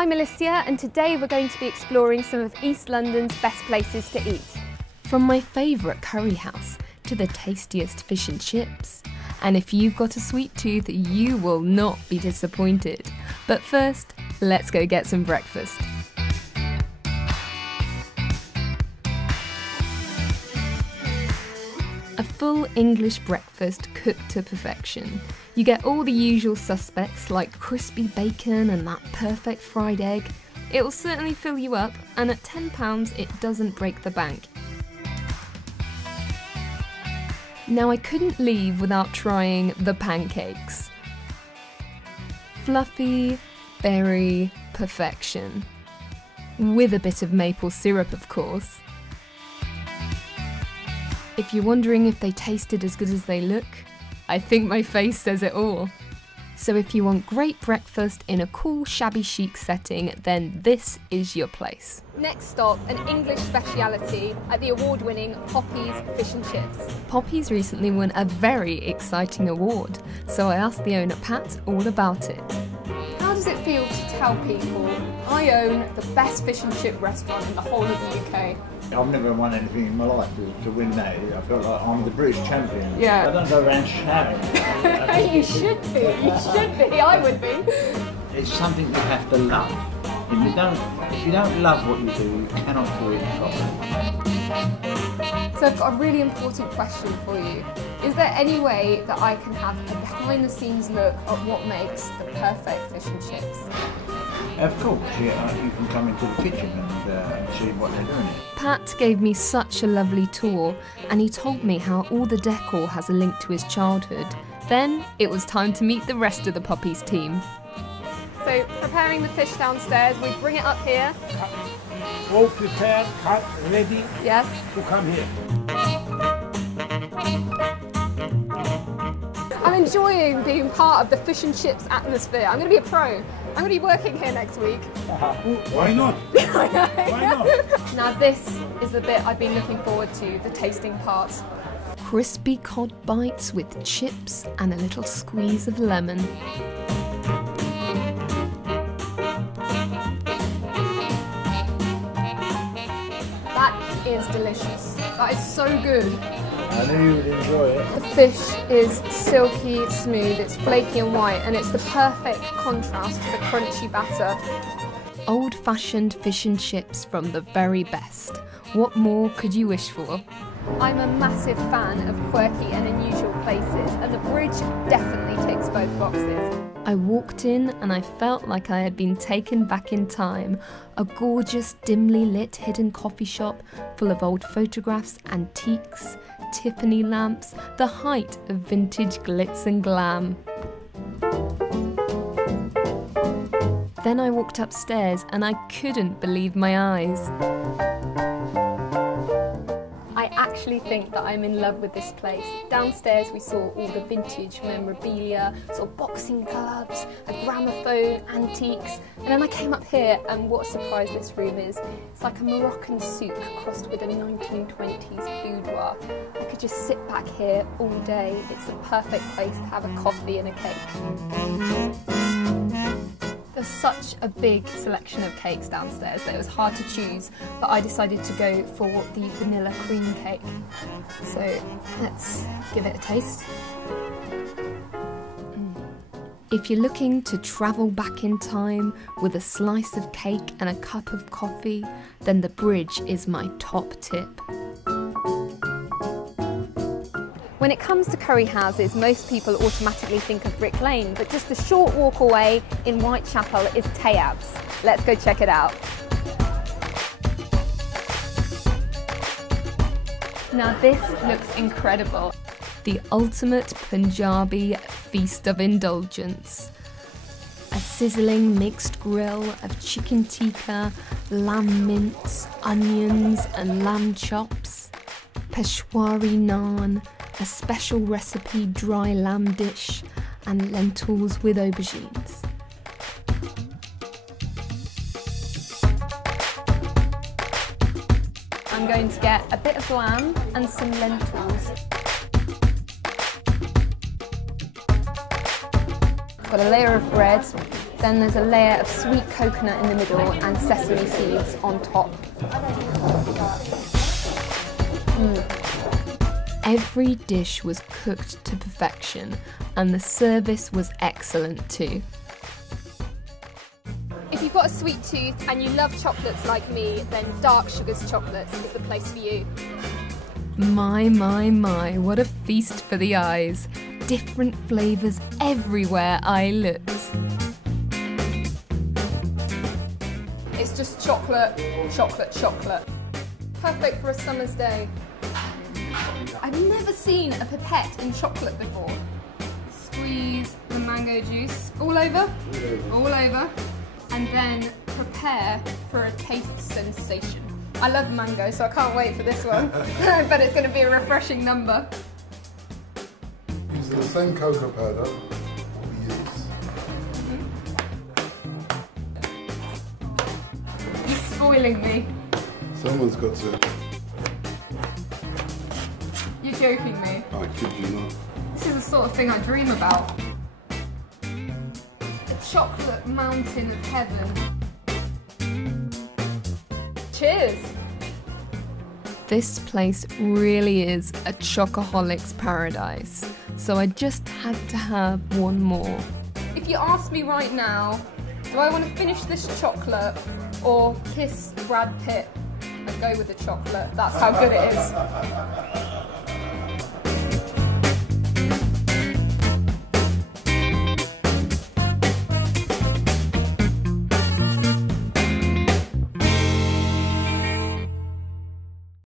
I'm Alicia and today we're going to be exploring some of East London's best places to eat. From my favourite curry house to the tastiest fish and chips. And if you've got a sweet tooth, you will not be disappointed. But first, let's go get some breakfast. A full English breakfast cooked to perfection. You get all the usual suspects like crispy bacon and that perfect fried egg. It will certainly fill you up, and at £10 it doesn't break the bank. Now I couldn't leave without trying the pancakes. Fluffy, berry perfection. With a bit of maple syrup, of course. If you're wondering if they tasted as good as they look, I think my face says it all. So if you want great breakfast in a cool shabby chic setting, then this is your place. Next stop, an English speciality at the award-winning Poppies Fish and Chips. Poppies recently won a very exciting award, so I asked the owner Pat all about it. How does it feel to tell people, I own the best fish and chip restaurant in the whole of the UK? I've never won anything in my life to win that. I feel like I'm the British champion. Yeah. I don't go around shouting. You should be. You should be. I would be. It's something you have to love. If you don't love what you do, you cannot do it properly. So I've got a really important question for you. Is there any way that I can have a behind-the-scenes look at what makes the perfect fish and chips? Of course, yeah, you can come into the kitchen and see what they're doing. Pat gave me such a lovely tour, and he told me how all the decor has a link to his childhood. Then it was time to meet the rest of the Poppies team. So preparing the fish downstairs, we bring it up here. All prepared, cut, ready. Yes. To come here. I'm enjoying being part of the fish and chips atmosphere. I'm going to be a pro. I'm going to be working here next week. Why not? Why not? Now this is the bit I've been looking forward to, the tasting part. Crispy cod bites with chips and a little squeeze of lemon. That is delicious. That is so good. I knew you would enjoy it. The fish is silky smooth, it's flaky and white, and it's the perfect contrast to the crunchy batter. Old-fashioned fish and chips from the very best. What more could you wish for? I'm a massive fan of quirky and unusual places, and the bridge definitely ticks both boxes. I walked in and I felt like I had been taken back in time. A gorgeous, dimly lit hidden coffee shop full of old photographs, antiques, Tiffany lamps, the height of vintage glitz and glam. Then I walked upstairs and I couldn't believe my eyes. I actually think that I'm in love with this place. Downstairs we saw all the vintage memorabilia, saw boxing gloves, a gramophone, antiques, and then I came up here and what a surprise this room is. It's like a Moroccan souk crossed with a 1920s boudoir. I could just sit back here all day. It's the perfect place to have a coffee and a cake. There's such a big selection of cakes downstairs that it was hard to choose, but I decided to go for the vanilla cream cake. So let's give it a taste. If you're looking to travel back in time with a slice of cake and a cup of coffee, then the bridge is my top tip. When it comes to curry houses, most people automatically think of Brick Lane, but just a short walk away in Whitechapel is Tayyabs. Let's go check it out. Now this looks incredible. The ultimate Punjabi feast of indulgence. A sizzling mixed grill of chicken tikka, lamb mince, onions and lamb chops, Peshwari naan, a special recipe dry lamb dish, and lentils with aubergines. I'm going to get a bit of lamb and some lentils. Got a layer of bread, Then there's a layer of sweet coconut in the middle and sesame seeds on top. Every dish was cooked to perfection and the service was excellent too. If you've got a sweet tooth and you love chocolates like me, then Dark Sugars Chocolates is the place for you. My, what a feast for the eyes. Different flavours everywhere I looked. It's just chocolate, chocolate, chocolate. Perfect for a summer's day. I've never seen a pipette in chocolate before. Squeeze the mango juice all over, and then prepare for a taste sensation. I love mango, so I can't wait for this one. But it's going to be a refreshing number. Using the same cocoa powder we use. You're spoiling me. Someone's got to. You're joking me. I kid you not. This is the sort of thing I dream about. A chocolate mountain of heaven. Cheers! This place really is a chocoholic's paradise, so I just had to have one more. If you ask me right now, do I want to finish this chocolate or kiss Brad Pitt? I'd go with the chocolate. That's how good it is.